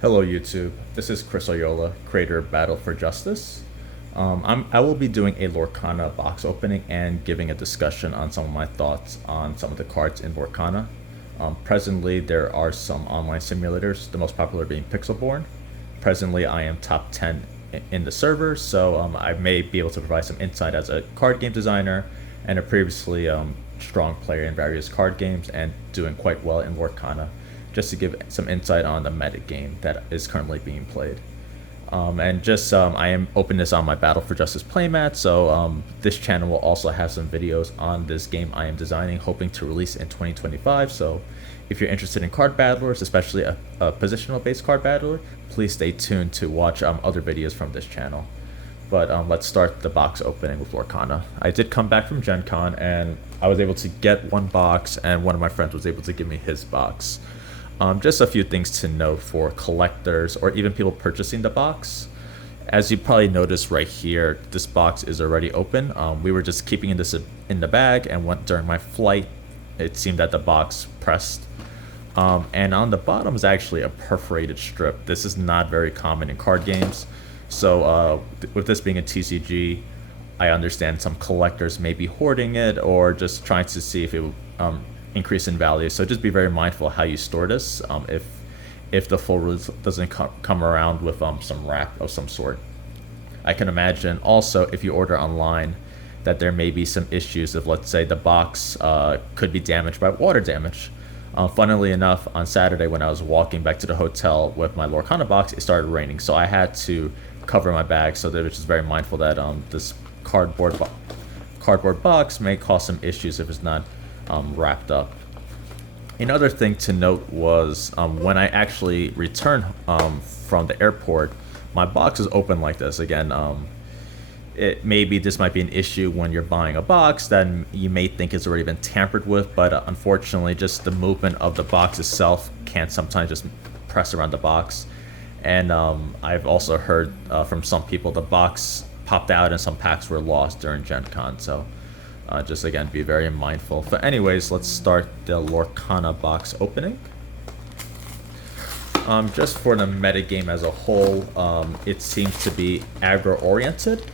Hello YouTube, this is Chris Oyola, creator of Battle for Justice. I will be doing a Lorcana box opening and giving a discussion on some of my thoughts on some of the cards in Lorcana. Presently, there are some online simulators, the most popular being Pixelborn. Presently, I am top 10 in the server, so I may be able to provide some insight as a card game designer and a previously strong player in various card games and doing quite well in Lorcana, just to give some insight on the meta game that is currently being played. I am opening this on my Battle for Justice playmat, so this channel will also have some videos on this game I am designing, hoping to release in 2025. So if you're interested in card battlers, especially a positional based card battler, please stay tuned to watch other videos from this channel. But let's start the box opening with Lorcana. I did come back from Gen Con and I was able to get one box, and one of my friends was able to give me his box. Just a few things to note for collectors or even people purchasing the box. As you probably noticed right here, this box is already open. We were just keeping this in the bag, and during my flight, it seemed that the box pressed. And on the bottom is actually a perforated strip. This is not very common in card games. So with this being a TCG, I understand some collectors may be hoarding it or just trying to see if it will increase in value. So just be very mindful how you store this if the full release doesn't come around with some wrap of some sort. I can imagine also if you order online that there may be some issues if, let's say, the box could be damaged by water damage. Funnily enough, on Saturday when I was walking back to the hotel with my Lorcana box, it started raining, so I had to cover my bag. So they were just very mindful that this cardboard box may cause some issues if it's not wrapped up. Another thing to note was when I actually returned from the airport, my box is open like this. Again, this might be an issue when you're buying a box that you may think has already been tampered with, but unfortunately just the movement of the box itself can sometimes just press around the box. And I've also heard from some people the box popped out and some packs were lost during Gen Con, so just again be very mindful. But anyways, let's start the Lorcana box opening. Just for the metagame as a whole, it seems to be aggro oriented,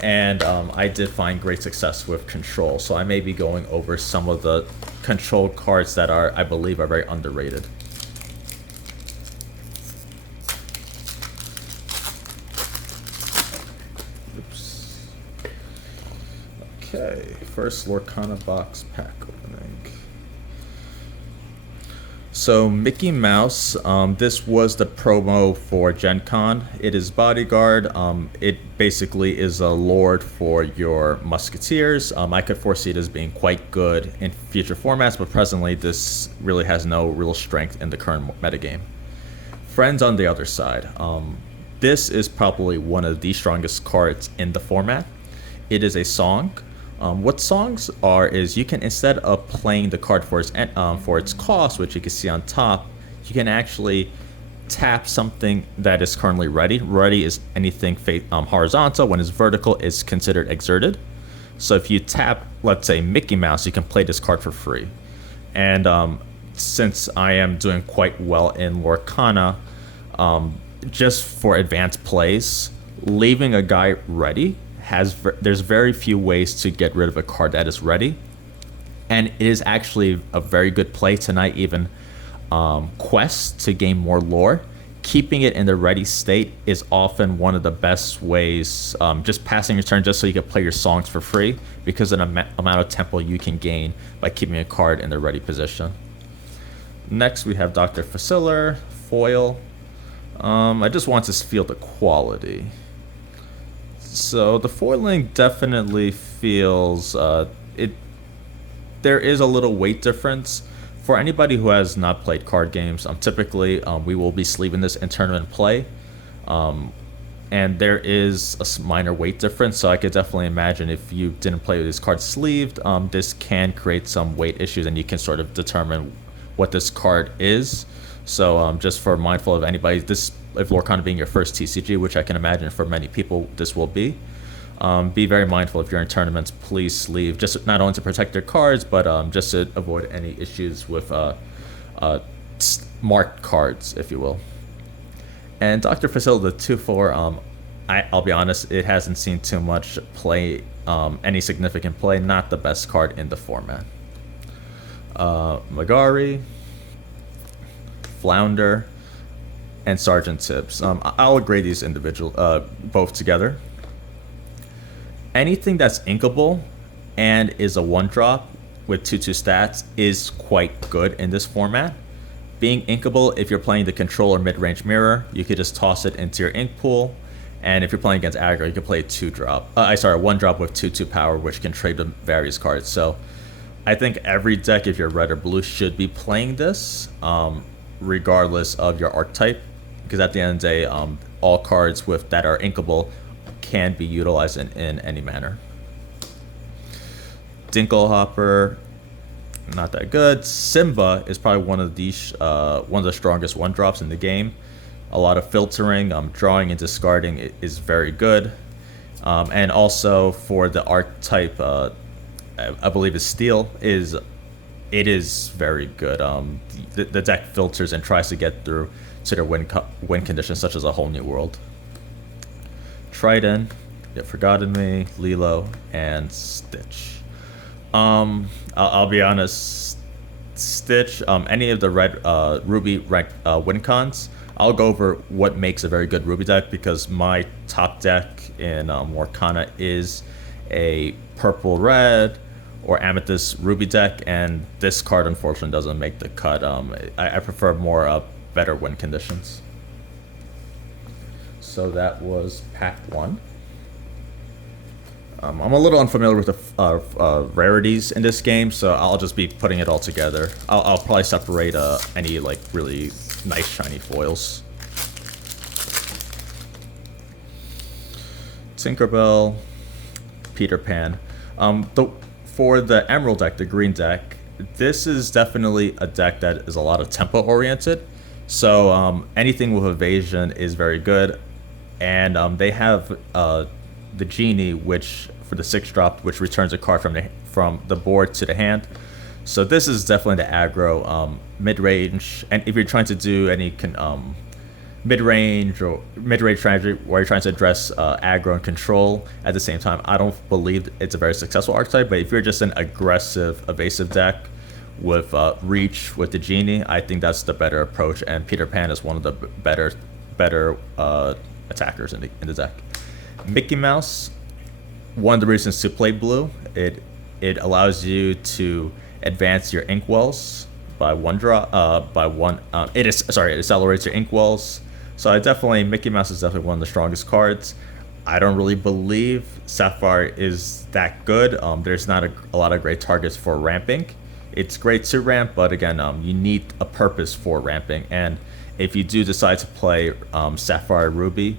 and I did find great success with control, so I may be going over some of the control cards that I believe are very underrated. Okay, first Lorcana box pack opening. So Mickey Mouse, this was the promo for Gen Con. It is Bodyguard. It basically is a lord for your musketeers. I could foresee it as being quite good in future formats, but presently this really has no real strength in the current metagame. Friends on the other side. This is probably one of the strongest cards in the format. It is a song. What songs are is you can, instead of playing the card for its cost, which you can see on top, you can actually tap something that is currently ready. Ready is anything horizontal. When it's vertical, it's considered exerted. So if you tap, let's say, Mickey Mouse, you can play this card for free. And since I am doing quite well in Lorcana, just for advanced plays, leaving a guy ready there's very few ways to get rid of a card that is ready, and it is actually a very good play tonight. Even quests to gain more lore, keeping it in the ready state is often one of the best ways. Just passing your turn just so you can play your songs for free, because of the amount of tempo you can gain by keeping a card in the ready position. Next we have Dr. Faciller foil. I just want to feel the quality. So the foiling definitely feels there is a little weight difference. For anybody who has not played card games, typically we will be sleeving this in tournament play, and there is a minor weight difference. So I could definitely imagine if you didn't play with this card sleeved, this can create some weight issues, and you can sort of determine what this card is. So just for mindful of anybody, if Lorcana being your first TCG, which I can imagine for many people this will be very mindful if you're in tournaments. Please sleeve, just not only to protect your cards, but just to avoid any issues with marked cards, if you will. And Dr. Facilita 2-4, I'll be honest, it hasn't seen too much play, any significant play. Not the best card in the format. Magari, Flounder, and Sergeant Tibbs. I'll grade these both together. Anything that's inkable and is a 1-drop with 2/2 stats is quite good in this format. Being inkable, if you're playing the control or mid-range mirror, you could just toss it into your ink pool. And if you're playing against aggro, you can play a 1-drop with 2/2 power, which can trade with various cards. So I think every deck, if you're red or blue, should be playing this, regardless of your archetype. Because at the end of the day, all cards that are inkable can be utilized in any manner. Dinklehopper, not that good. Simba is probably one of the strongest 1-drops in the game. A lot of filtering, drawing and discarding is very good. And also for the archetype, I believe is steel, it is very good. The deck filters and tries to get through to their win conditions, such as a whole new world. Trident, You've Forgotten Me, Lilo, and Stitch. I'll be honest, Stitch, any of the red Ruby ranked win cons, I'll go over what makes a very good Ruby deck, because my top deck in Lorcana is a purple-red or Amethyst Ruby deck, and this card unfortunately doesn't make the cut. I prefer more better win conditions. So that was Pack 1. I'm a little unfamiliar with the rarities in this game, so I'll just be putting it all together. I'll probably separate any like really nice shiny foils. Tinkerbell, Peter Pan. For the Emerald deck, the green deck, this is definitely a deck that is a lot of tempo oriented. So anything with evasion is very good, and they have the Genie, which for the 6-drop, which returns a card from the board to the hand. So this is definitely the aggro mid-range, and if you're trying to do any mid-range strategy where you're trying to address aggro and control at the same time, I don't believe it's a very successful archetype. But if you're just an aggressive, evasive deck with reach with the Genie, I think that's the better approach. And Peter Pan is one of the better attackers in the deck. Mickey Mouse, one of the reasons to play blue, it allows you to advance your inkwells by 1 it accelerates your inkwells. So Mickey Mouse is definitely one of the strongest cards. I don't really believe Sapphire is that good. There's not a lot of great targets for ramping. It's great to ramp, but again, you need a purpose for ramping. And if you do decide to play Sapphire Ruby,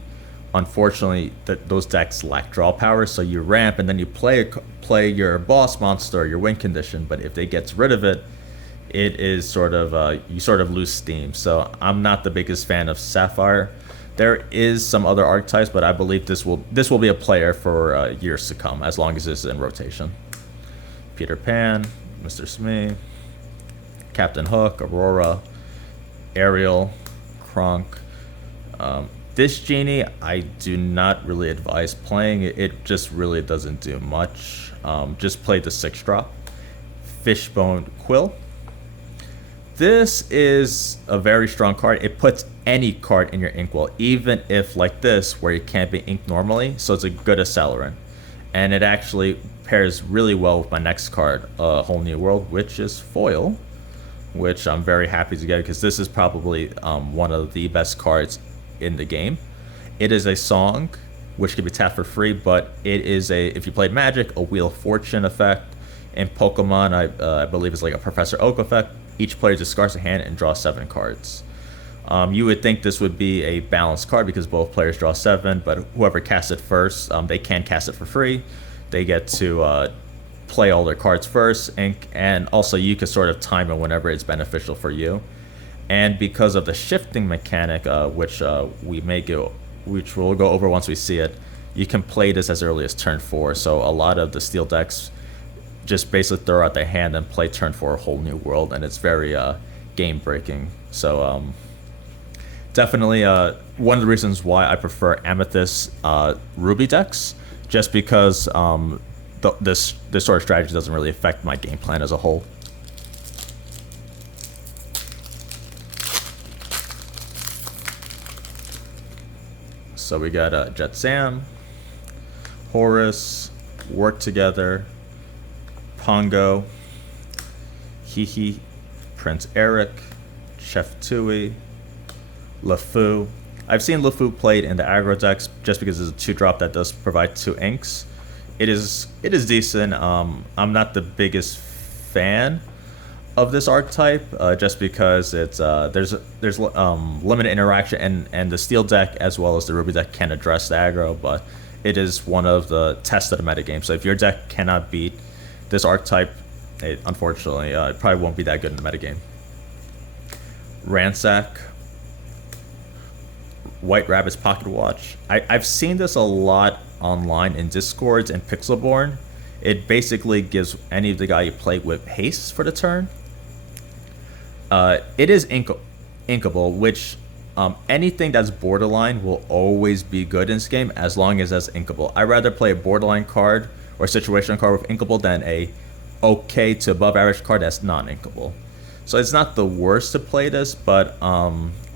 unfortunately, those decks lack draw power. So you ramp and then you play your boss monster or your win condition. But if they get rid of it, it is sort of you sort of lose steam. So I'm not the biggest fan of Sapphire. There is some other archetypes, but I believe this will be a player for years to come, as long as this is in rotation. Peter Pan, Mr. Smee, Captain Hook, Aurora, Ariel, Kronk. This Genie, I do not really advise playing. It just really doesn't do much. Just play the 6-drop. Fishbone Quill. This is a very strong card. It puts any card in your inkwell, even if like this, where you can't be inked normally. So it's a good accelerant. And it actually pairs really well with my next card, A Whole New World, which is foil, which I'm very happy to get, because this is probably one of the best cards in the game. It is a song, which can be tapped for free, but it is if you played Magic, a Wheel of Fortune effect. In Pokemon, I believe it's like a Professor Oak effect. Each player discards a hand and draws 7 cards. You would think this would be a balanced card because both players draw 7, but whoever casts it first, they can cast it for free. They get to play all their cards first, and also you can sort of time it whenever it's beneficial for you. And because of the shifting mechanic, which we'll go over once we see it, you can play this as early as turn 4. So a lot of the steel decks just basically throw out their hand and play turn 4 A Whole New World, and it's very game breaking. So Definitely one of the reasons why I prefer Amethyst Ruby decks, just because this sort of strategy doesn't really affect my game plan as a whole. So we got Jet Sam, Horus, Work Together, Pongo, Hihi, Prince Eric, Chef Tui, LeFou. I've seen LeFou played in the aggro decks just because it's a 2-drop that does provide 2 inks. It is decent. I'm not the biggest fan of this archetype just because it's there's limited interaction, and the steel deck as well as the ruby deck can address the aggro, but it is one of the tests of the metagame. So if your deck cannot beat this archetype, it unfortunately it probably won't be that good in the metagame. Ransack, White Rabbit's Pocket Watch. I've seen this a lot online in Discords and Pixelborn. It basically gives any of the guy you play with haste for the turn. It is inkable, which anything that's borderline will always be good in this game as long as that's inkable. I'd rather play a borderline card or situational card with inkable than a okay to above average card that's non-inkable. So it's not the worst to play this, but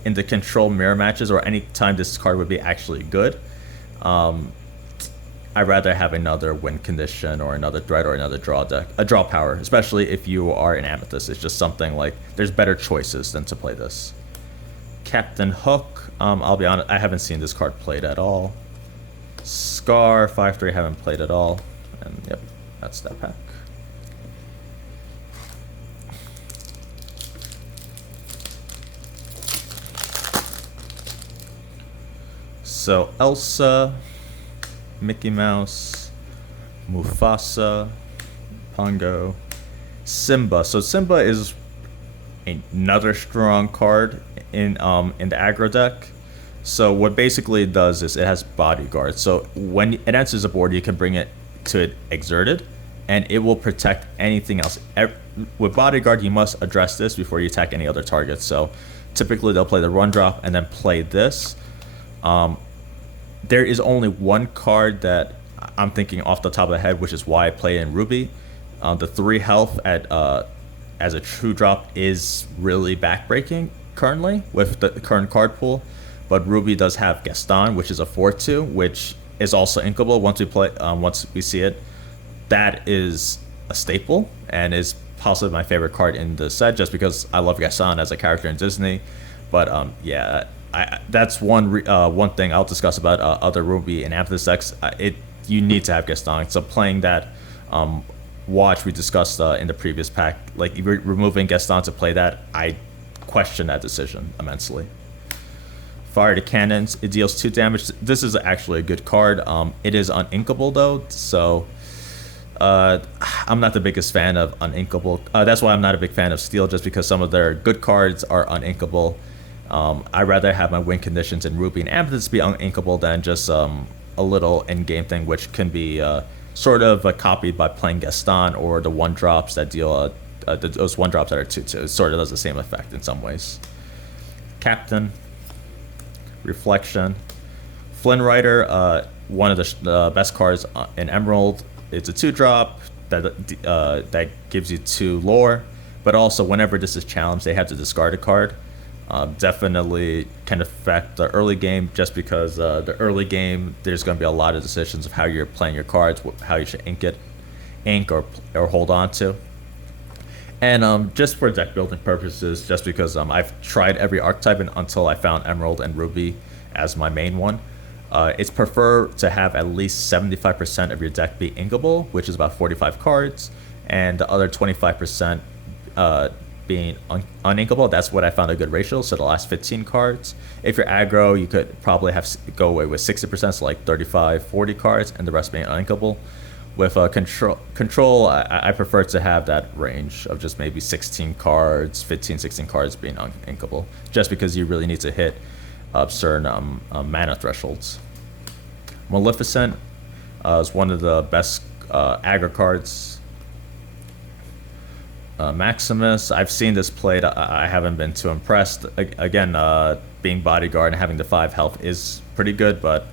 in the control mirror matches or any time this card would be actually good, I'd rather have another win condition or another threat or another draw deck, a draw power, especially if you are an Amethyst. It's just something like there's better choices than to play this. Captain Hook, I'll be honest, I haven't seen this card played at all. Scar, 5/3, haven't played at all. And yep, that's that pack. So Elsa, Mickey Mouse, Mufasa, Pongo, Simba. So Simba is another strong card in the aggro deck. So what basically it does is it has bodyguard. So when it enters the board, you can bring it to it exerted, and it will protect anything else. With bodyguard, you must address this before you attack any other targets. So typically they'll play the run drop and then play this. There is only one card that I'm thinking off the top of the head, which is why I play in Ruby. The 3 health at as a true drop is really backbreaking currently with the current card pool. But Ruby does have Gaston, which is a 4/2, which is also inkable once we see it. That is a staple and is possibly my favorite card in the set, just because I love Gaston as a character in Disney. But yeah. That's one thing I'll discuss about other Ruby and Amethyst decks. You need to have Gaston. So playing that watch we discussed in the previous pack, like removing Gaston to play that, I question that decision immensely. Fire the Cannons, it deals 2 damage. This is actually a good card. It is uninkable though, so I'm not the biggest fan of uninkable. That's why I'm not a big fan of Steel, just because some of their good cards are uninkable. I'd rather have my win conditions in Ruby and Amethyst be uninkable than just a little in-game thing, which can be sort of copied by playing Gaston or the 1-drops that deal those 1-drops that are 2/2. It sort of does the same effect in some ways. Captain, Reflection, Flynn Rider, one of the best cards in Emerald. It's a 2-drop that gives you 2 lore, but also whenever this is challenged, they have to discard a card. Definitely can affect the early game, just because the early game there's going to be a lot of decisions of how you're playing your cards, how you should ink or hold on to. And just for deck building purposes, just because I've tried every archetype until I found Emerald and Ruby as my main one. It's preferred to have at least 75% of your deck be inkable, which is about 45 cards, and the other 25% being uninkable. That's what I found a good ratio. So the last 15 cards. If you're aggro, you could probably go away with 60%, so like 35, 40 cards, and the rest being uninkable. With control, I prefer to have that range of just maybe 16 cards, 15, 16 cards being uninkable, just because you really need to hit certain mana thresholds. Maleficent is one of the best aggro cards. Maximus. I've seen this played. I haven't been too impressed. Again, being bodyguard and having the 5 health is pretty good, but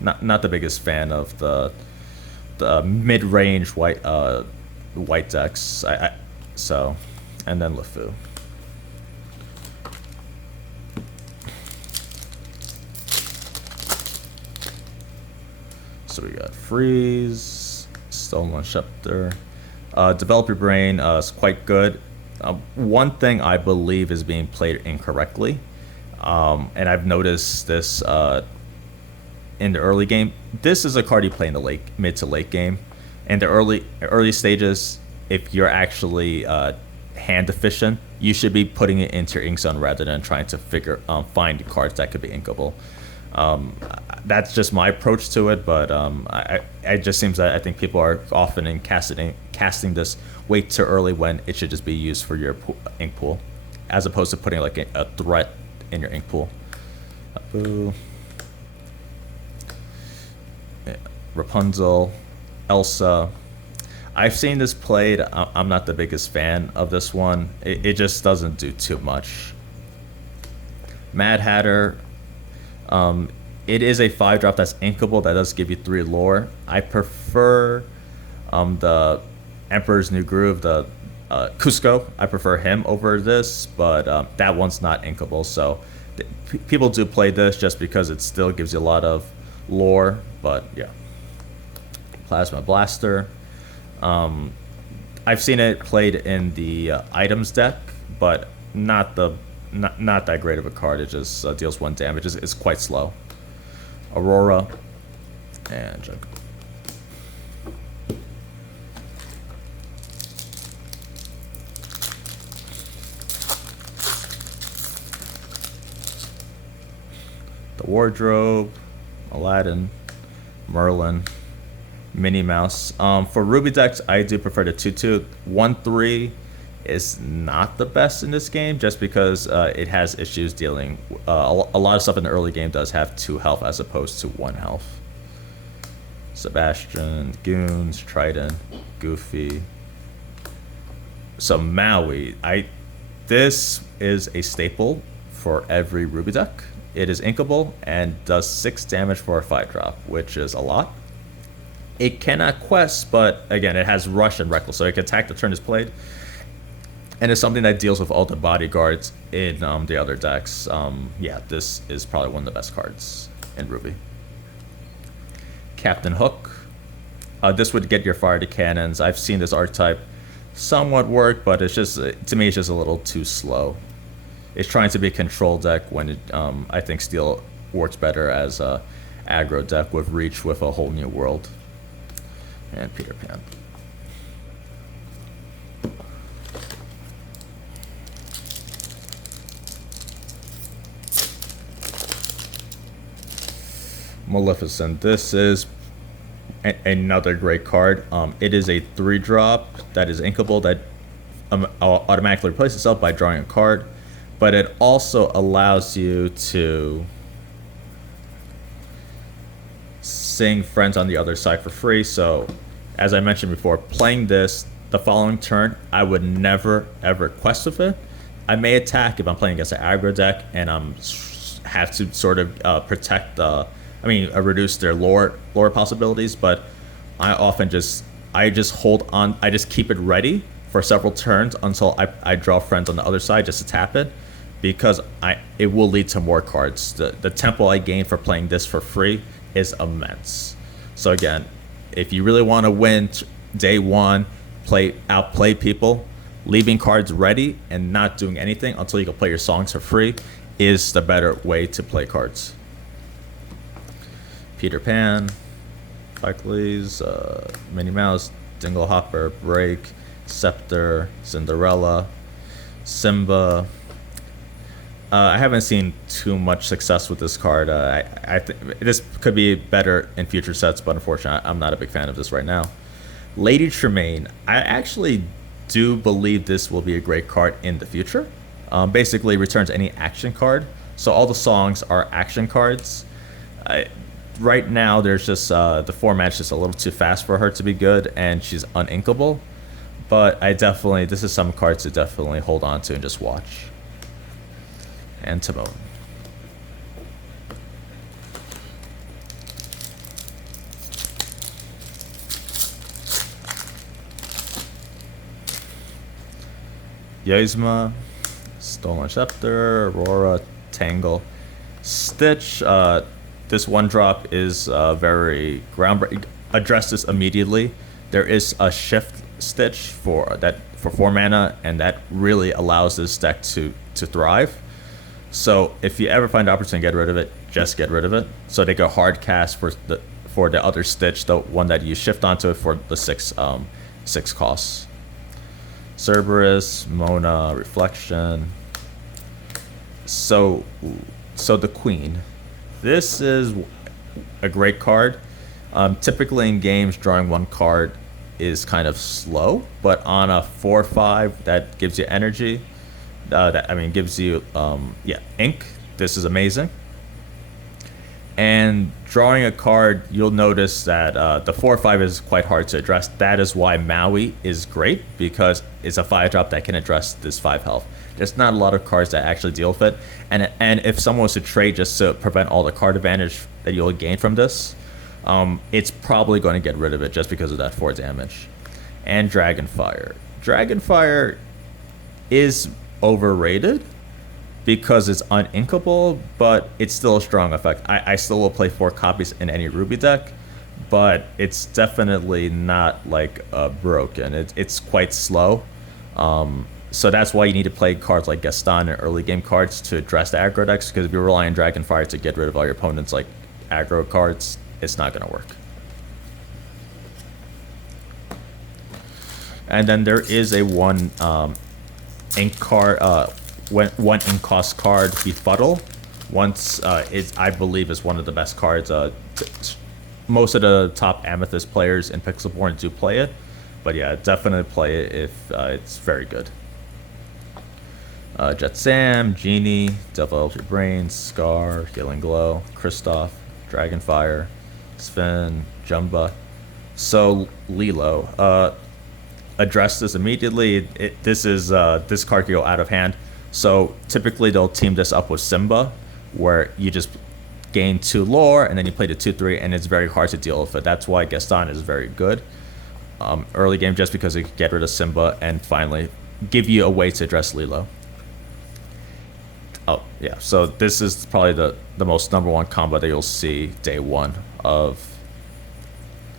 not the biggest fan of the mid range white decks. So, and then LeFou. So we got Freeze, Stolen Scepter. Develop Your Brain is quite good. One thing I believe is being played incorrectly, and I've noticed this in the early game. This is a card you play in the mid to late game. In the early stages, if you're actually hand deficient, you should be putting it into your ink zone rather than trying to find cards that could be inkable. That's just my approach to it, but it just seems that I think people are often casting this way too early when it should just be used for your ink pool, as opposed to putting like a threat in your ink pool. Boo. Rapunzel, Elsa. I've seen this played. I'm not the biggest fan of this one. It just doesn't do too much. Mad Hatter. It is a 5-drop that's inkable. That does give you 3 lore. I prefer the Emperor's New Groove, the Cusco. I prefer him over this, but that one's not inkable. So people do play this just because it still gives you a lot of lore. But yeah, Plasma Blaster. I've seen it played in the items deck, but not that great of a card. It just deals 1 damage. It's quite slow. Aurora and Jug. The Wardrobe, Aladdin, Merlin, Minnie Mouse. For Ruby decks, I do prefer the 2/2. 1/3 is not the best in this game, just because it has issues dealing. A lot of stuff in the early game does have 2 health as opposed to 1 health. Sebastian, Goons, Trident, Goofy. So Maui, this is a staple for every Ruby deck. It is inkable and does 6 damage for a 5-drop, which is a lot. It cannot quest, but again, it has Rush and Reckless, so it can attack the turn it's played. And it's something that deals with all the bodyguards in the other decks. Yeah, this is probably one of the best cards in Ruby. Captain Hook. This would get your fire to cannons. I've seen this archetype somewhat work, but it's just, to me, it's just a little too slow. It's trying to be a control deck when I think Steel works better as a aggro deck with reach with a whole new world. And Peter Pan. Maleficent. This is another great card. It is a 3-drop that is inkable that automatically replaces itself by drawing a card, but it also allows you to sing friends on the other side for free. So, as I mentioned before, playing this the following turn, I would never ever quest with it. I may attack if I'm playing against an aggro deck and have to sort of protect reduce their lore possibilities, but I often just hold on. I just keep it ready for several turns until I draw friends on the other side just to tap it, because it will lead to more cards. The tempo I gain for playing this for free is immense. So again, if you really want to win day one, outplay people, leaving cards ready and not doing anything until you can play your songs for free is the better way to play cards. Peter Pan, Buckley's, Minnie Mouse, Dingle Hopper, Break, Scepter, Cinderella, Simba. I haven't seen too much success with this card. I think this could be better in future sets, but unfortunately, I'm not a big fan of this right now. Lady Tremaine. I actually do believe this will be a great card in the future. Basically, returns any action card. So all the songs are action cards. Right now, there's just the format's just a little too fast for her to be good, and she's uninkable. But this is some cards to definitely hold on to and just watch. And Timon. Yzma, Stolen Scepter, Aurora, Tangle, Stitch. This one drop is very groundbreaking. Address this immediately. There is a shift Stitch for 4 mana, and that really allows this deck to thrive. So if you ever find the opportunity to get rid of it, just get rid of it. So they go hard cast for the other Stitch, the one that you shift onto it for the 6 costs. Cerberus, Mona, Reflection. So the Queen. This is a great card. Typically in games, drawing 1 card is kind of slow, but on a 4/5 that gives you energy. Gives you ink. This is amazing. And drawing a card, you'll notice that the 4/5 is quite hard to address. That is why Maui is great, because it's a 5-drop that can address this 5 health. There's not a lot of cards that actually deal with it. And if someone was to trade just to prevent all the card advantage that you'll gain from this, it's probably going to get rid of it just because of that 4 damage. And Dragonfire. Dragonfire is overrated because it's uninkable, but it's still a strong effect. I still will play 4 copies in any Ruby deck, but it's definitely not like broken. It's quite slow. So that's why you need to play cards like Gaston and early game cards to address the aggro decks, because if you rely on Dragonfire to get rid of all your opponents' like aggro cards, it's not going to work. And then there is a 1 ink card, one ink cost card, Befuddle. I believe is one of the best cards. Most of the top Amethyst players in Pixelborn do play it, but yeah, definitely play it if it's very good. Jet Sam, Genie, Devil of Your Brains, Scar, Healing Glow, Kristoff, Dragonfire, Sven, Jumba. So Lilo, address this immediately. This card can go out of hand. So typically they'll team this up with Simba, where you just gain 2 lore and then you play the 2/3, and it's very hard to deal with it. That's why Gaston is very good early game, just because it can get rid of Simba and finally give you a way to address Lilo. Oh yeah, so this is probably the most number 1 combo that you'll see day 1 of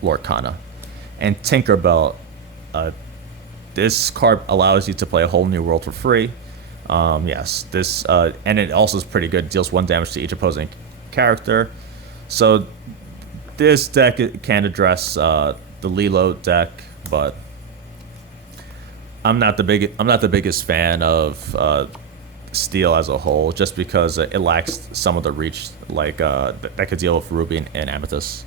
Lorcana. And Tinkerbell, this card allows you to play a whole new world for free. Yes, this and it also is pretty good. It deals 1 damage to each opposing character. So this deck can address the Lilo deck, but I'm not the biggest fan of Steel as a whole, just because it lacks some of the reach that could deal with Ruby and Amethyst.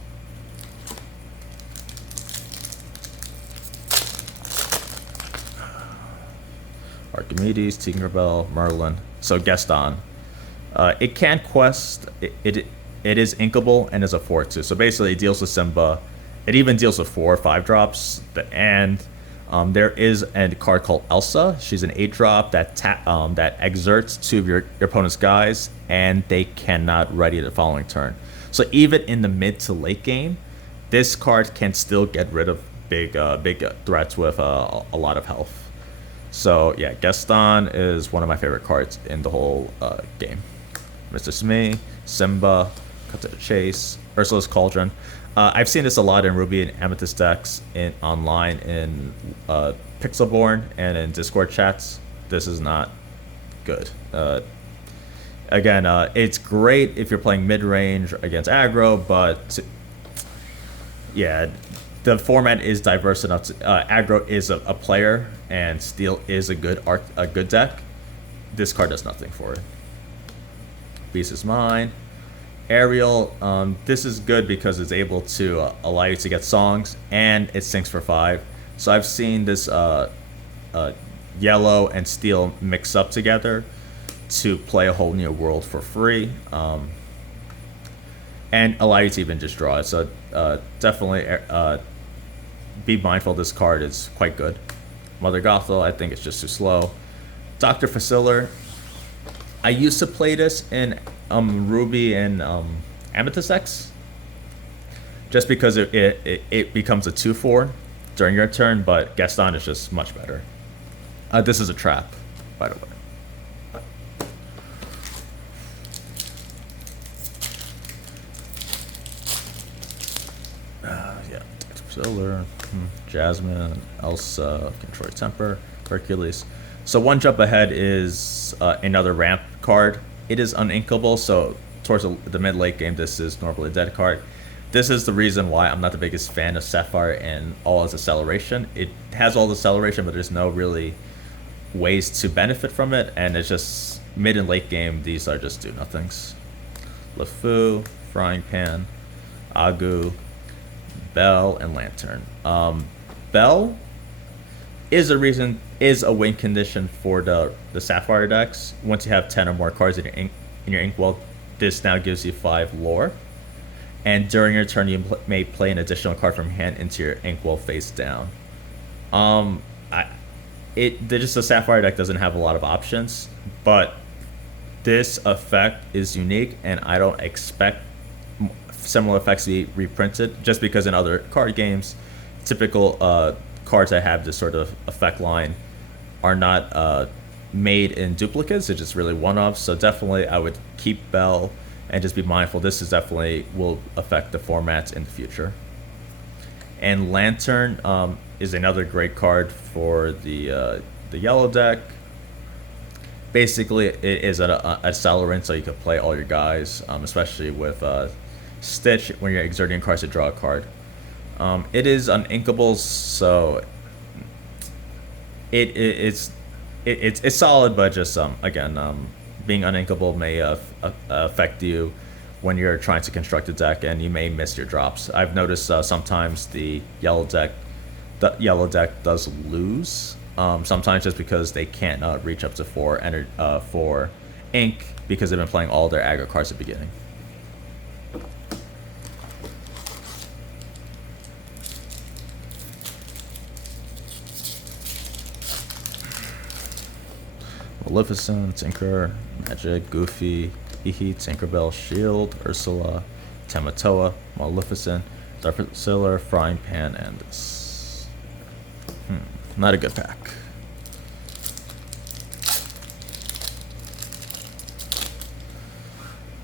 Archimedes, Tinkerbell, Merlin. So Gaston. It can quest. It is inkable and is a 4/2. So basically it deals with Simba. It even deals with 4 or 5 drops. And there is a card called Elsa. She's an 8-drop that exerts 2 of your opponent's guys, and they cannot ready the following turn. So even in the mid to late game, this card can still get rid of big threats with a lot of health. So yeah, Gaston is one of my favorite cards in the whole game. Mr. Smee, Simba, Cut to the Chase, Ursula's Cauldron. I've seen this a lot in Ruby and Amethyst decks online in Pixelborn and in Discord chats. This is not good. Again, it's great if you're playing mid-range against aggro, but yeah, the format is diverse enough. Aggro is a player, and Steel is a good deck. This card does nothing for it. Beast is Mine. Ariel, this is good because it's able to allow you to get songs, and it sinks for 5. So I've seen this yellow and Steel mix up together to play a whole new world for free, and allow you to even just draw it. So definitely be mindful this card is quite good. Mother Gothel, I think it's just too slow. Dr. Faciller, I used to play this in Ruby and Amethyst X, just because it becomes a 2/4 during your turn, but Gaston is just much better. This is a trap, by the way. Yeah, Faciller, Jasmine, Elsa, Control Temper, Hercules. So one jump ahead is another ramp card. It is uninkable, so towards the mid-late game, this is normally a dead card. This is the reason why I'm not the biggest fan of Sapphire and all its acceleration. It has all the acceleration, but there's no really ways to benefit from it, and it's just mid and late game, these are just do-nothings. LeFou, Frying Pan, Agu, Bell, and Lantern. Bell is a win condition for the Sapphire decks. Once you have 10 or more cards in your inkwell, this now gives you 5 lore. And during your turn, you may play an additional card from hand into your inkwell face down. Just the Sapphire deck doesn't have a lot of options, but this effect is unique, and I don't expect similar effects to be reprinted, just because in other card games, typical cards that have this sort of effect line are not made in duplicates. It's just really one-offs. So definitely I would keep Bell and just be mindful. This is definitely will affect the formats in the future. And Lantern is another great card for the yellow deck. Basically, it is an accelerant, so you can play all your guys, especially with Stitch when you're exerting cards to draw a card. It is uninkable, so it's solid, but just again, being uninkable may affect you when you're trying to construct a deck, and you may miss your drops. I've noticed sometimes the yellow deck does lose. Sometimes just because they can't reach up to 4 ink because they've been playing all their aggro cards at the beginning. Maleficent, Tinker, Magic, Goofy, Hihi, Tinkerbell, Shield, Ursula, Tamatoa, Maleficent, Dark Faciller, Frying Pan, and this. Not a good pack.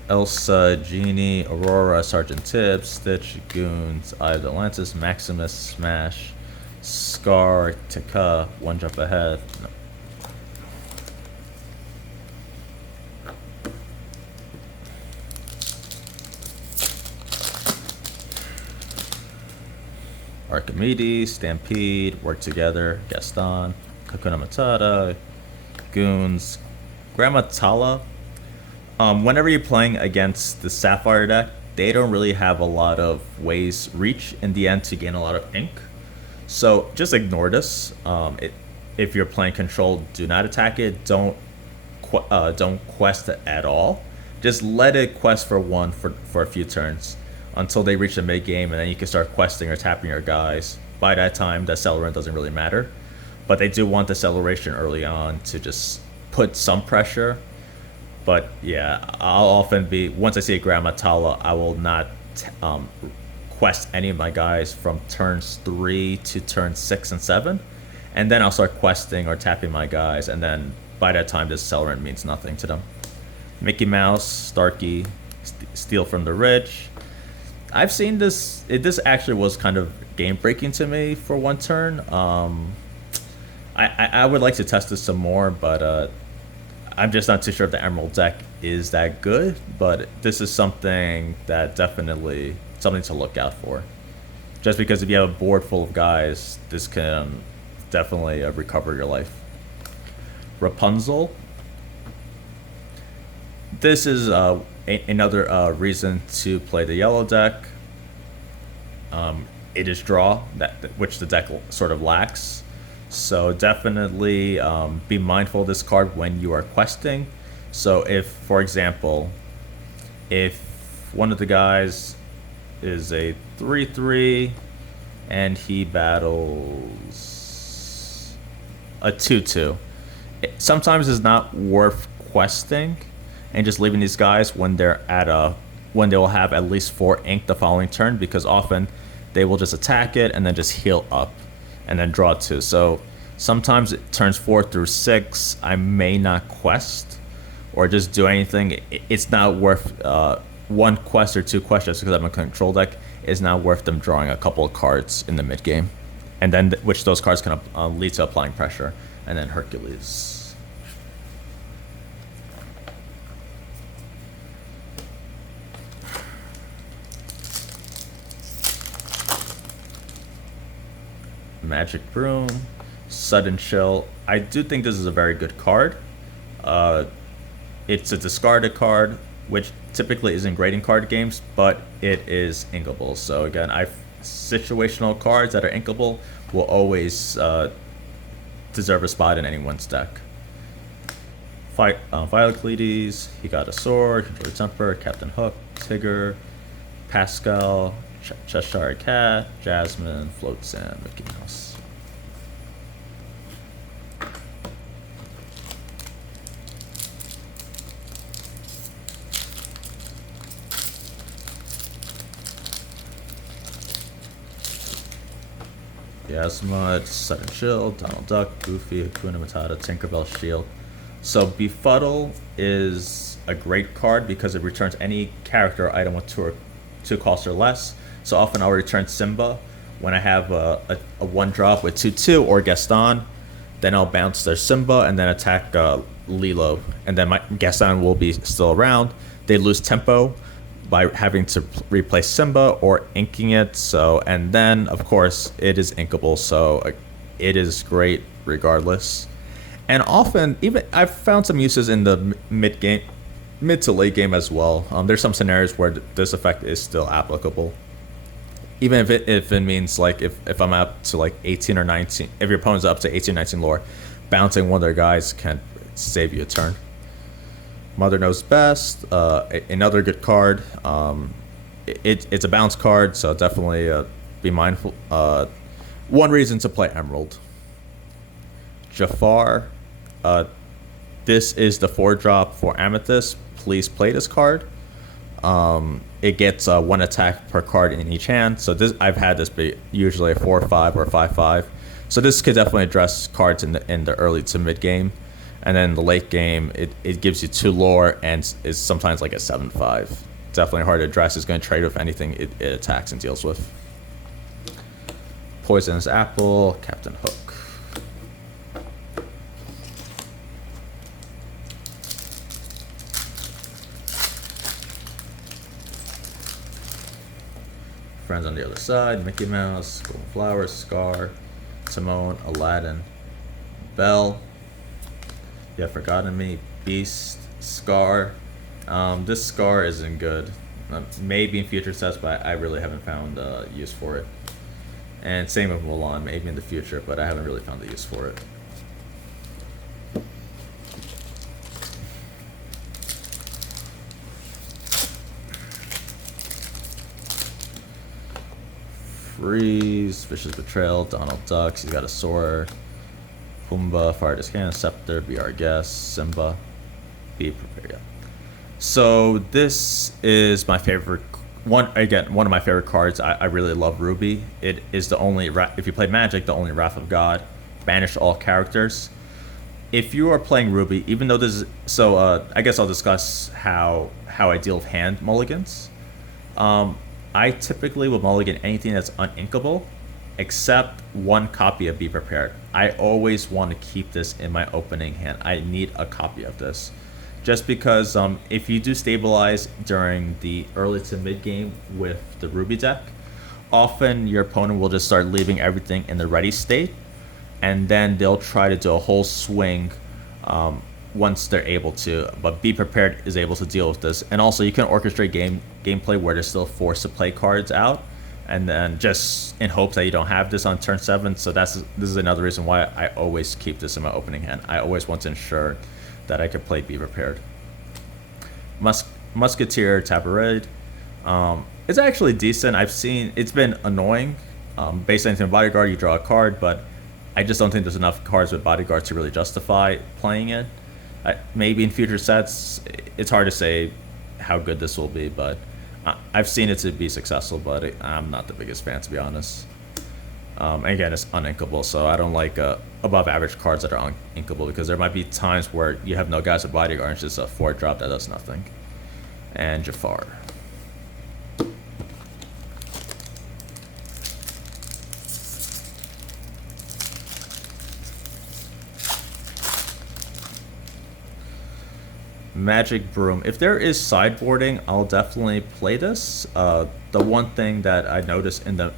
Elsa, Genie, Aurora, Sergeant Tibbs, Stitch, Goons, Eye of Atlantis, Maximus, Smash, Scar, Tika, One Jump Ahead. No. Archimedes, Stampede, Work Together, Gaston, Kakuna Matata, Goons, Grammatala. Whenever you're playing against the Sapphire deck, they don't really have a lot of ways reach in the end to gain a lot of ink. So just ignore this. If you're playing control, do not attack it. Don't quest it at all. Just let it quest for one for a few turns until they reach the mid game, and then you can start questing or tapping your guys. By that time, the accelerant doesn't really matter, but they do want the acceleration early on to just put some pressure. But yeah, I'll often be, once I see a Grammatala, I will not quest any of my guys from turns 3 to turns 6 and 7, and then I'll start questing or tapping my guys, and then by that time, this accelerant means nothing to them. Mickey Mouse, Starkey, Steal from the Rich. I've seen this. This actually was kind of game breaking to me for one turn. I would like to test this some more, but I'm just not too sure if the Emerald deck is that good. But this is something that definitely something to look out for. Just because if you have a board full of guys, this can definitely recover your life. Rapunzel. This is another reason to play the yellow deck. It is draw, which the deck sort of lacks. So definitely be mindful of this card when you are questing. So if, for example, if one of the guys is a 3/3 and he battles a 2/2. Sometimes it's not worth questing and just leaving these guys when when they will have at least 4 ink the following turn, because often they will just attack it and then just heal up and then draw 2. So sometimes it turns 4 through 6, I may not quest or just do anything. It's not worth 1 quest or 2 quests just because I'm a control deck. It's not worth them drawing a couple of cards in the mid game, and then which those cards can lead to applying pressure. And then Hercules. Magic Broom, Sudden Chill. I do think this is a very good card. It's a discarded card, which typically isn't great in card games, but it is inkable. So again, situational cards that are inkable will always deserve a spot in anyone's deck. Violocletes, he got a sword, Control Temper, Captain Hook, Tigger, Pascal, Cheshire Cat, Jasmine, Float Sam, Mickey Mouse. Yasma, Sudden Chill, Donald Duck, Goofy, Hakuna Matata, Tinkerbell, Shield. So Befuddle is a great card because it returns any character or item with 2 costs or less. So often I'll return Simba when I have a 1-drop with 2/2 or Gaston. Then I'll bounce their Simba and then attack Lilo. And then my Gaston will be still around. They lose tempo by having to replace Simba or inking it. So, and then of course it is inkable, so it is great regardless. And often, even I've found some uses in the mid to late game as well. There's some scenarios where this effect is still applicable, even if it means like if I'm up to like 18 or 19, if your opponent's up to 18 or 19 lore, bouncing one of their guys can save you a turn. Mother Knows Best, another good card. It's a bounce card, so definitely be mindful. One reason to play Emerald. Jafar, this is the 4-drop for Amethyst. Please play this card. It gets 1 attack per card in each hand. So this, I've had this be usually a 4/5 or 5/5. So this could definitely address cards in the early to mid game. And then the late game, it gives you 2 lore and is sometimes like a 7/5. Definitely hard to address. It's going to trade with anything it attacks and deals with. Poisonous Apple, Captain Hook. Friends on the Other Side, Mickey Mouse, Golden Flowers, Scar, Timon, Aladdin, Belle. You Have Forgotten Me, Beast, Scar. This Scar isn't good. Maybe in future sets, but I really haven't found use for it. And same with Mulan, maybe in the future, but I haven't really found the use for it. Freeze, Vicious Betrayal, Donald Ducks, he's got a sword. Pumbaa, Fire Discan, Scepter, Be Our Guest, Simba, Be Prepared. Yeah. So this is my favorite one. Again, one of my favorite cards. I really love Ruby. It is the only, if you play Magic, the only Wrath of God. Banish all characters. If you are playing Ruby, even though this is, so I guess I'll discuss how I deal with hand mulligans. I typically will mulligan anything that's uninkable, except 1 copy of Be Prepared. I always want to keep this in my opening hand. I need a copy of this. Just because if you do stabilize during the early to mid game with the Ruby deck, often your opponent will just start leaving everything in the ready state, and then they'll try to do a whole swing once they're able to. But Be Prepared is able to deal with this. And also you can orchestrate gameplay where they're still forced to play cards out, and then just in hopes that you don't have this on turn 7. So this is another reason why I always keep this in my opening hand. I always want to ensure that I can play Be Prepared. Musketeer Tabarade. It's actually decent. I've seen, it's been annoying. Based on anything bodyguard, you draw a card, but I just don't think there's enough cards with bodyguards to really justify playing it. Maybe in future sets, it's hard to say how good this will be, but I've seen it to be successful, but I'm not the biggest fan, to be honest. And again, it's uninkable, so I don't like above average cards that are uninkable, because there might be times where you have no guys with bodyguard, it's just a 4-drop that does nothing. And Jafar. Magic Broom. If there is sideboarding, I'll definitely play this. The one thing that I noticed in the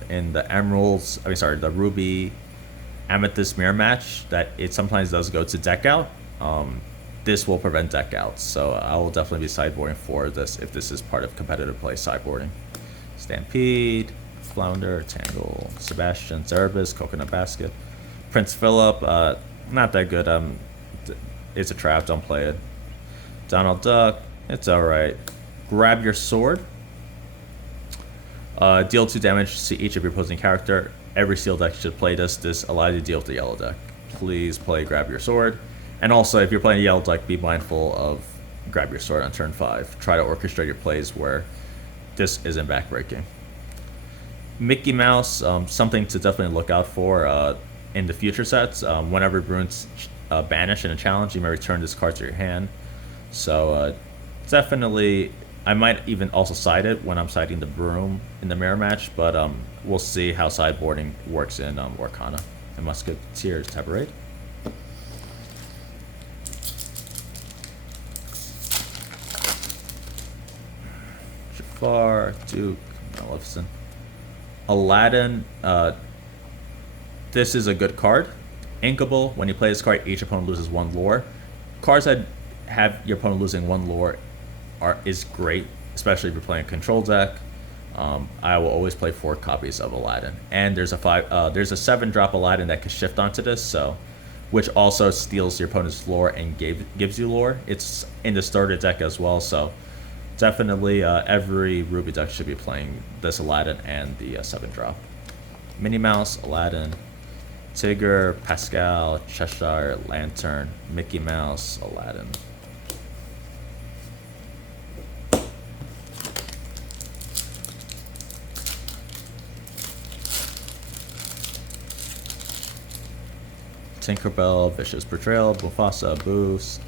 Emeralds, the Ruby Amethyst mirror match, that it sometimes does go to deck out. This will prevent deck outs, so I will definitely be sideboarding for this if this is part of competitive play. Sideboarding. Stampede, Flounder, Tangle, Sebastian, Cerebus, Coconut Basket, Prince Philip. Not that good. It's a trap. Don't play it. Donald Duck, it's alright. Grab Your Sword. Deal 2 damage to each of your opposing character. Every steel deck should play this. This allows you to deal with the yellow deck. Please play Grab Your Sword. And also, if you're playing a yellow deck, be mindful of Grab Your Sword on turn 5. Try to orchestrate your plays where this isn't backbreaking. Mickey Mouse, something to definitely look out for in the future sets. Whenever Bruins banish in a challenge, you may return this card to your hand. So definitely, I might even also side it when I'm siding the Broom in the mirror match, but we'll see how sideboarding works in Lorcana. And Musketeers Tabarade. Jafar, Duke, Maleficent. Aladdin, this is a good card. Inkable, when you play this card, each opponent loses 1 lore. Cards that have your opponent losing 1 lore is great, especially if you're playing a control deck. I will always play 4 copies of Aladdin, and there's a 7-drop Aladdin that can shift onto this, which also steals your opponent's lore and gives you lore. It's in the starter deck as well, so definitely every Ruby deck should be playing this Aladdin and the 7-drop. Minnie Mouse, Aladdin, Tigger, Pascal, Cheshire, Lantern, Mickey Mouse, Aladdin. Tinkerbell, Vicious Betrayal, Mufasa, Boost,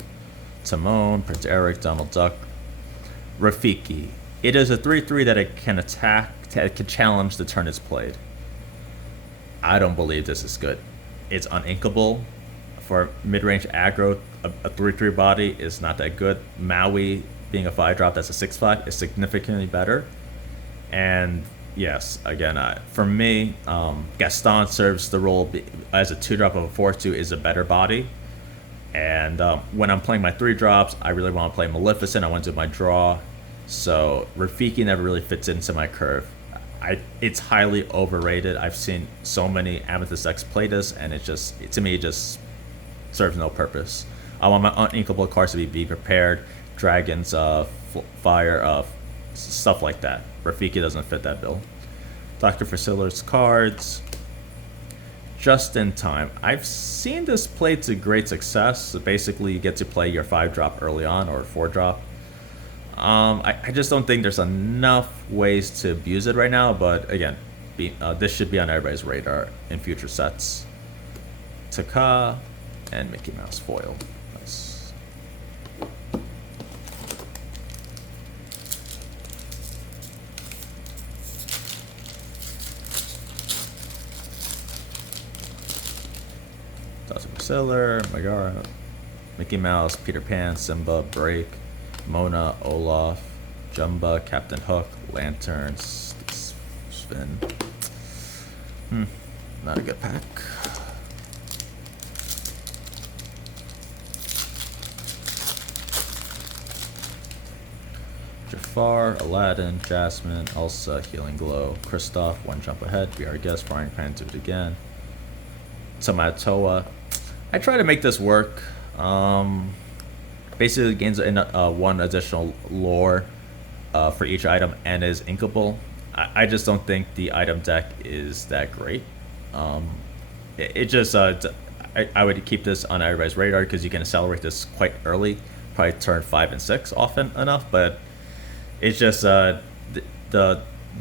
Timon, Prince Eric, Donald Duck, Rafiki. It is a 3/3 that it can attack, that can challenge the turn it's played. I don't believe this is good. It's uninkable. For mid-range aggro, a 3/3 body is not that good. Maui, being a 5-drop that's a 6/5, is significantly better. And yes, again, for me, Gaston serves the role as a 2-drop of a 4/2 is a better body. And when I'm playing my 3-drops, I really want to play Maleficent. I want to do my draw. So Rafiki never really fits into my curve. It's highly overrated. I've seen so many Amethyst decks play this, and to me, it just serves no purpose. I want my uninkable cards to be prepared, dragons, fire, stuff like that. Rafiki doesn't fit that bill. Dr. Faciller's cards. Just in Time. I've seen this played to great success. So basically, you get to play your 5-drop early on, or 4-drop. I just don't think there's enough ways to abuse it right now, but again, this should be on everybody's radar in future sets. Taka and Mickey Mouse foil. Nice. Dr. Priscilla, Megara, Mickey Mouse, Peter Pan, Simba, Break, Mona, Olaf, Jumba, Captain Hook, Lantern, Spin. Not a good pack. Jafar, Aladdin, Jasmine, Elsa, Healing Glow, Kristoff, One Jump Ahead, Be Our Guest, Frying Pan, Do It Again, Tamatoa. I try to make this work. Basically gains 1 additional lore for each item and is inkable. I just don't think the item deck is that great. it just I would keep this on everybody's radar because you can accelerate this quite early, probably turn 5 and 6 often enough. But it's just the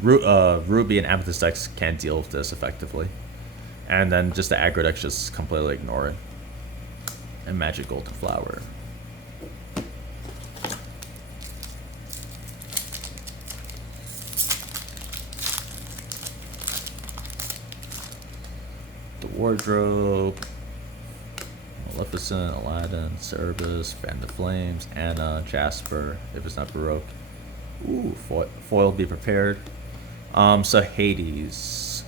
Ruby and Amethyst decks can't deal with this effectively, and then just the aggro decks just completely ignore it. And Magic Golden Flower. The Wardrobe. Maleficent, Aladdin, Cerberus, Fan the Flames, Anna, Jasper, if it's not Baroque. Ooh, foil, be prepared. So Hades.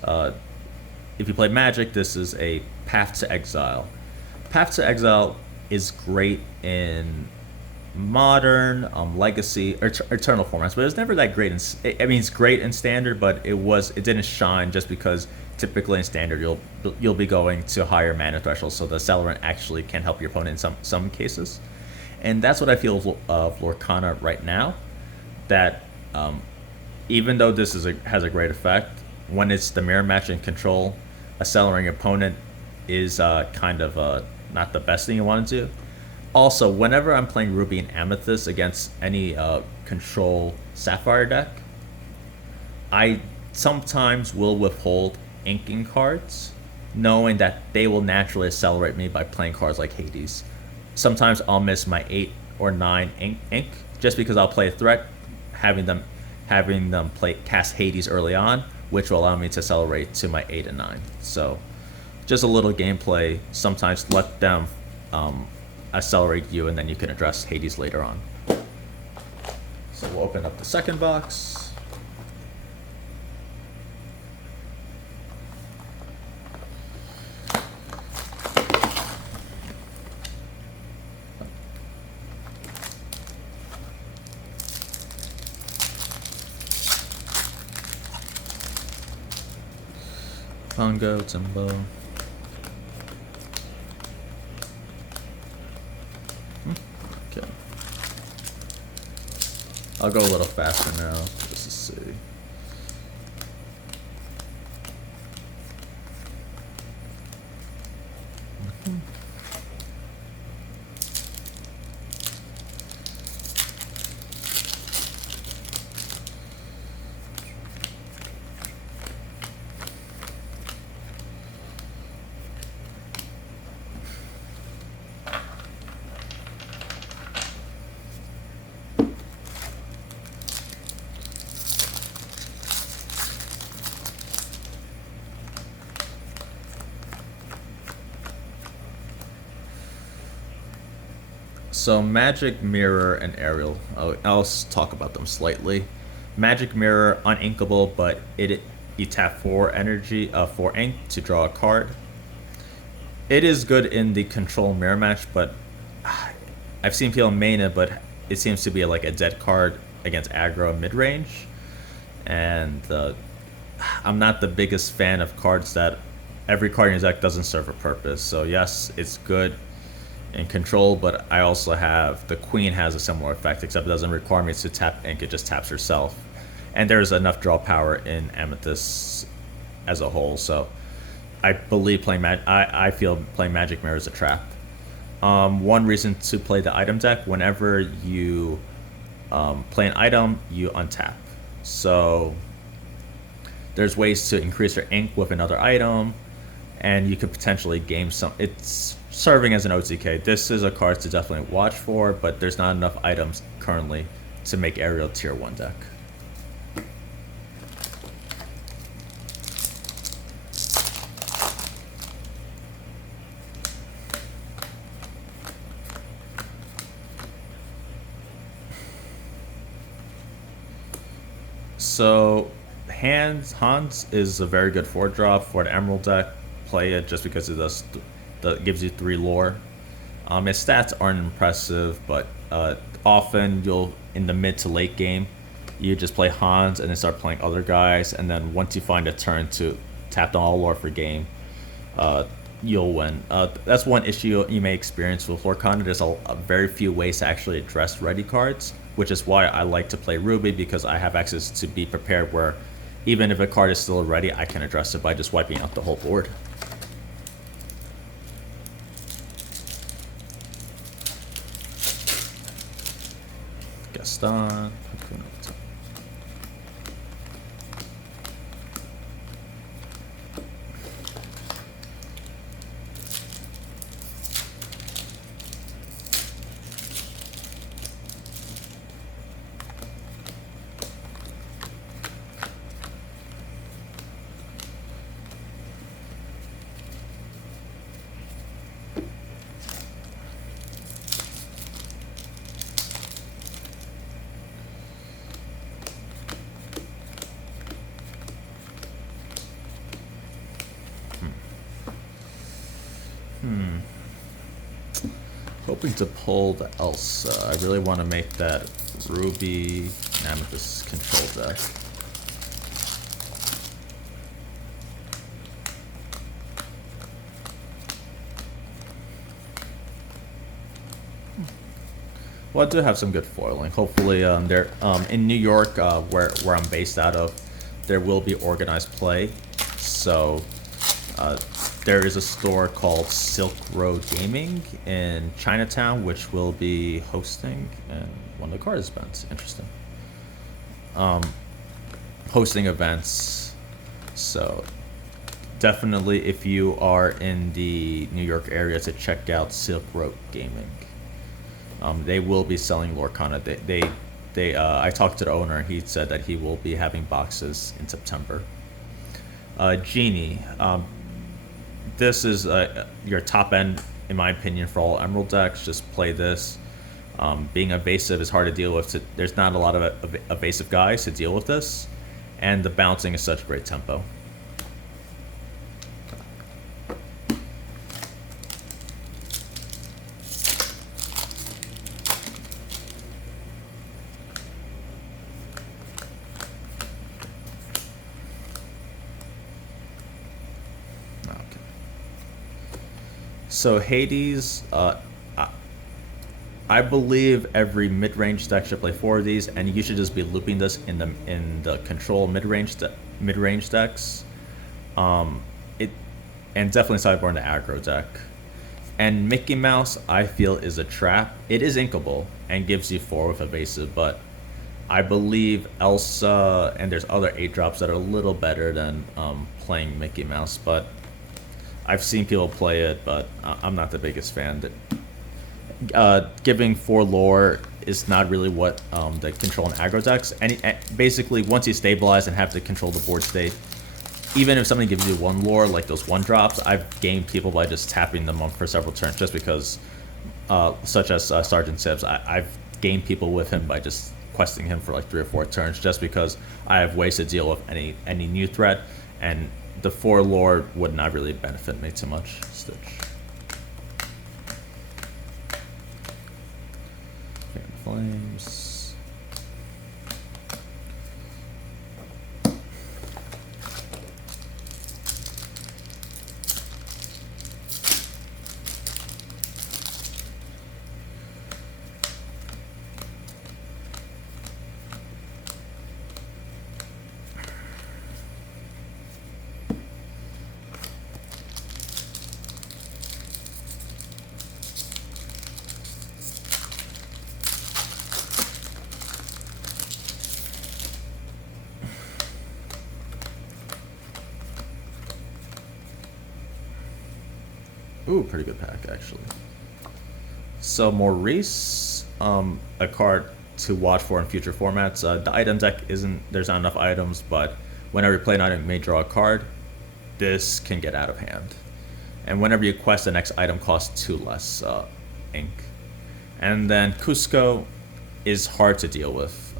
If you play Magic, this is a Path to Exile. Path to Exile is great in modern, legacy, or eternal formats, but it's never that great in. I mean, it's great in standard, but it didn't shine just because typically in standard you'll be going to higher mana thresholds, so the Accelerant actually can help your opponent in some cases, and that's what I feel of Lorcana right now. That even though this has a great effect, when it's the mirror match and control, Accelerating opponent is kind of not the best thing you want to do. Also, whenever I'm playing Ruby and Amethyst against any control Sapphire deck, I sometimes will withhold inking cards, knowing that they will naturally accelerate me by playing cards like Hades. Sometimes I'll miss my 8 or 9 ink just because I'll play a threat, having them cast Hades early on, which will allow me to accelerate to my 8 and 9. So just a little gameplay. Sometimes let them accelerate you, and then you can address Hades later on. So we'll open up the second box. Congo, Timbo. Okay. I'll go a little faster now, just to see. So Magic Mirror and Aerial, I'll talk about them slightly. Magic Mirror, uninkable, but you tap 4 energy, 4 ink to draw a card. It is good in the control mirror match, but I've seen people main it, but it seems to be like a dead card against aggro mid range, and I'm not the biggest fan of cards that every card in your deck doesn't serve a purpose. So yes, it's good in control, but I also have the Queen has a similar effect, except it doesn't require me to tap ink, it just taps herself. And there's enough draw power in Amethyst as a whole, so I believe I feel playing Magic Mirror is a trap. One reason to play the item deck, whenever you play an item, you untap. So there's ways to increase your ink with another item, and you could potentially game some. It's serving as an OTK. This is a card to definitely watch for, but there's not enough items currently to make Aerial tier 1 deck. So Hans is a very good 4-drop for the Emerald deck. Play it just because it gives you 3 lore. His stats aren't impressive, but often you'll, in the mid to late game, you just play Hans and then start playing other guys, and then once you find a turn to tap down all lore for game, you'll win. That's one issue you may experience with Lorcana. There's a very few ways to actually address ready cards, which is why I like to play Ruby, because I have access to be prepared where even if a card is still ready, I can address it by just wiping out the whole board. Gaston. Hoping to pull the Elsa. I really want to make that Ruby Amethyst control deck. Well, I do have some good foiling. Hopefully, there in New York, where I'm based out of, there will be organized play. So, there is a store called Silk Road Gaming in Chinatown, which will be hosting and one of the card events. Interesting. Hosting events. So, definitely, if you are in the New York area, to check out Silk Road Gaming. They will be selling Lorcana. I talked to the owner. He said that he will be having boxes in September. Genie. This is your top end, in my opinion, for all Emerald decks. Just play this. Being evasive is hard to deal with. There's not a lot of evasive guys to deal with this, and the bouncing is such great tempo. So Hades, I believe every mid-range deck should play 4 of these, and you should just be looping this in the control mid-range decks. And definitely sideboard the aggro deck. And Mickey Mouse, I feel, is a trap. It is inkable and gives you 4 with evasive, but I believe Elsa and there's other 8-drops that are a little better than playing Mickey Mouse, but I've seen people play it, but I'm not the biggest fan. Giving 4 lore is not really what the control and aggro decks. And basically, once you stabilize and have to control the board state, even if somebody gives you 1 lore, like those 1-drops, I've gamed people by just tapping them up for several turns, just because, such as Sergeant Sibs, I've gamed people with him by just questing him for like 3 or 4 turns, just because I have ways to deal with any new threat, and the 4 lore would not really benefit me too much. Stitch. Fan Flames. Ooh, pretty good pack, actually. So Maurice, a card to watch for in future formats. The item deck there's not enough items, but whenever you play an item, you may draw a card. This can get out of hand. And whenever you quest, the next item costs 2 less ink. And then Cusco is hard to deal with.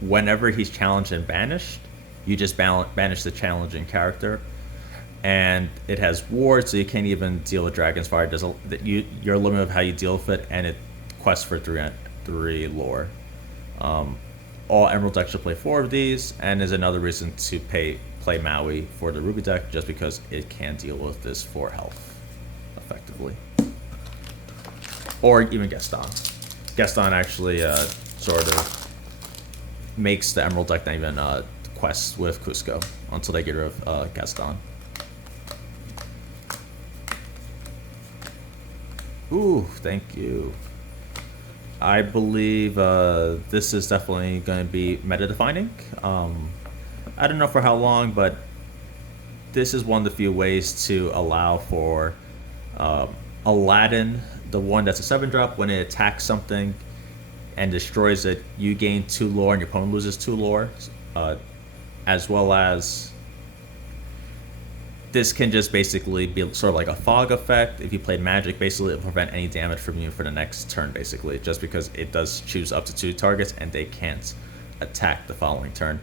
Whenever he's challenged and banished, you just banish the challenging character. And it has ward, so you can't even deal with Dragon's Fire. You're limited of how you deal with it, and it quests for 3 lore. All Emerald decks should play 4 of these, and is another reason to play Maui for the Ruby deck, just because it can deal with this 4 health effectively. Or even Gaston. Gaston actually sort of makes the Emerald deck not even quest with Cusco until they get rid of Gaston. Ooh, thank you. I believe this is definitely going to be meta defining. I don't know for how long, but this is one of the few ways to allow for Aladdin, the one that's a 7-drop, when it attacks something and destroys it, you gain 2 lore and your opponent loses 2 lore. As well as this can just basically be sort of like a fog effect. If you played Magic, basically it'll prevent any damage from you for the next turn, basically, just because it does choose up to 2 targets and they can't attack the following turn.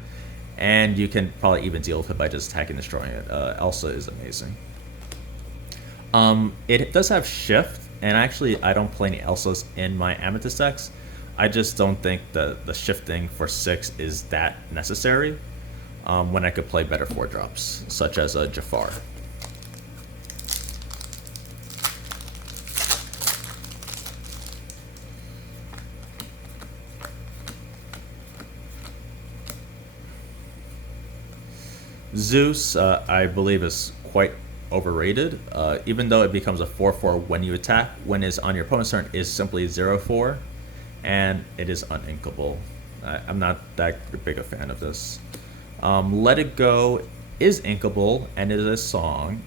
And you can probably even deal with it by just attacking and destroying it. Elsa is amazing. It does have Shift, and actually I don't play any Elsas in my Amethyst decks. I just don't think the shifting for 6 is that necessary when I could play better 4-drops, such as a Jafar. Zeus, I believe, is quite overrated, even though it becomes a 4/4 when you attack. When it's on your opponent's turn, is simply 0/4, and it is uninkable. I'm not that big a fan of this. Let It Go is inkable, and it is a song.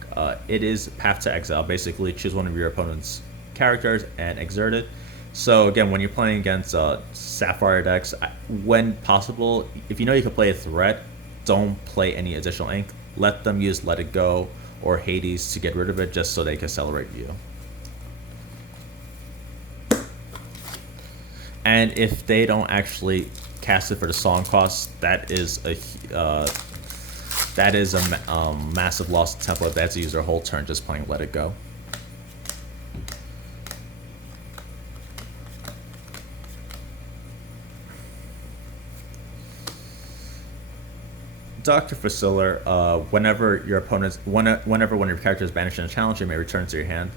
It is Path to Exile. Basically, choose one of your opponent's characters and exert it. So again, when you're playing against Sapphire decks, when possible, if you know you can play a threat, don't play any additional ink. Let them use Let It Go or Hades to get rid of it, just so they can accelerate you. And if they don't actually cast it for the song cost, that is a massive loss to tempo. They have to use their whole turn just playing Let It Go. Dr. Faciller, whenever one of your characters is banished in a challenge, you may return to your hand.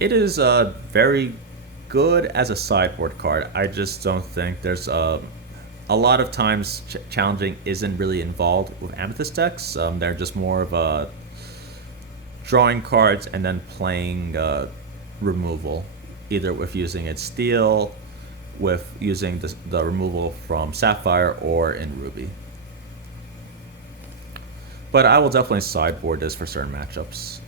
It is very good as a sideboard card. I just don't think there's a lot of times challenging isn't really involved with Amethyst decks. They're just more of drawing cards and then playing removal, either with using its steel, with using the removal from Sapphire, or in Ruby. But I will definitely sideboard this for certain matchups.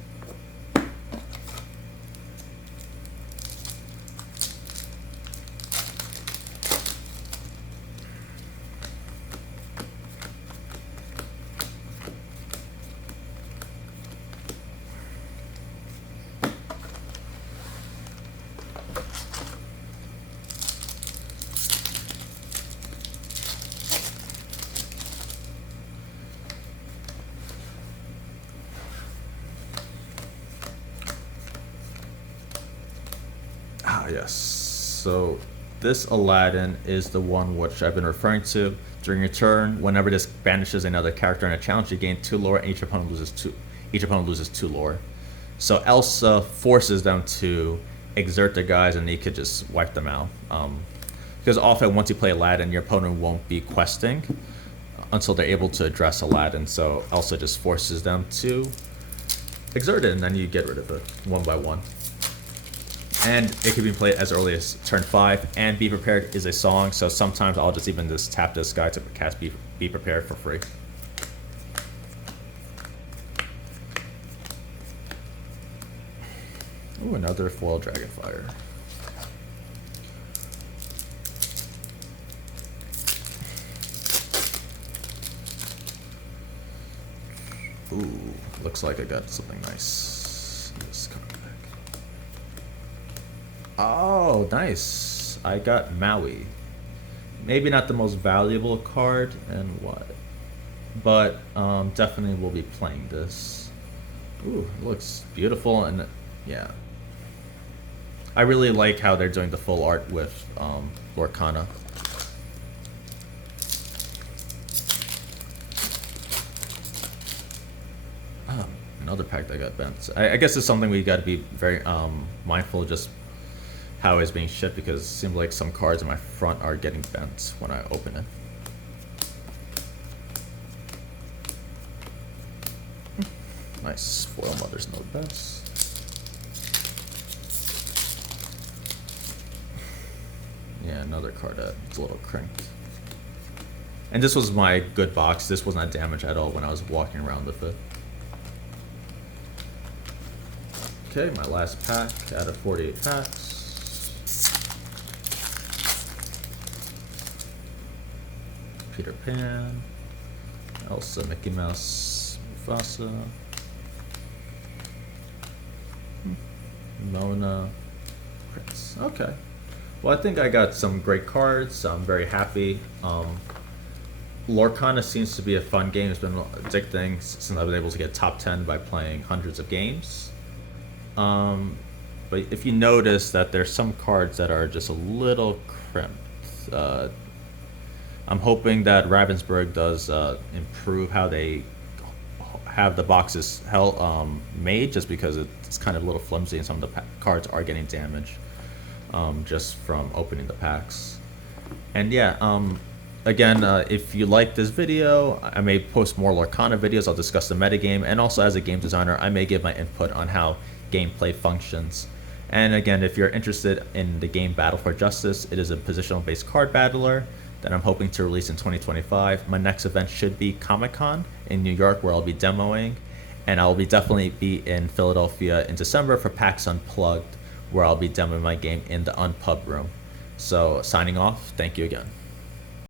Yes, so this Aladdin is the one which I've been referring to. During your turn, whenever this banishes another character in a challenge, you gain 2 lore, and each opponent loses 2 lore. So Elsa forces them to exert their guys, and you could just wipe them out. Because often once you play Aladdin, your opponent won't be questing until they're able to address Aladdin. So Elsa just forces them to exert it, and then you get rid of it one by one. And it can be played as early as turn 5. And Be Prepared is a song, so sometimes I'll just even just tap this guy to cast Be Prepared for free. Ooh, another foil Dragonfire. Ooh, looks like I got something nice. This card back. Oh, nice. I got Maui. Maybe not the most valuable card and what, but definitely will be playing this. Ooh, it looks beautiful, and yeah. I really like how they're doing the full art with Lorcana. Another pack that got bent. I guess it's something we got to be very mindful of, just how it's being shipped, because it seems like some cards in my front are getting bent when I open it. Nice. Foil Mother's no best. Yeah, another card that's a little crinked. And this was my good box. This was not damaged at all when I was walking around with it. Okay, my last pack out of 48 packs. Peter Pan, Elsa, Mickey Mouse, Mufasa, Mona, Prince. Okay. Well, I think I got some great cards. So I'm very happy. Lorcana seems to be a fun game. It's been addicting since I've been able to get top 10 by playing hundreds of games. But if you notice that there's some cards that are just a little crimped, I'm hoping that Ravensburg does improve how they have the boxes made, just because it's kind of a little flimsy and some of the cards are getting damaged just from opening the packs. And yeah, again, if you like this video, I may post more Lorcana videos. I'll discuss the metagame, and also as a game designer, I may give my input on how gameplay functions. And again, if you're interested in the game Battle for Justice, it is a positional based card battler that I'm hoping to release in 2025. My next event should be Comic-Con in New York, where I'll be demoing, and I'll definitely be in Philadelphia in December for PAX Unplugged, where I'll be demoing my game in the Unpub room. So signing off, thank you again.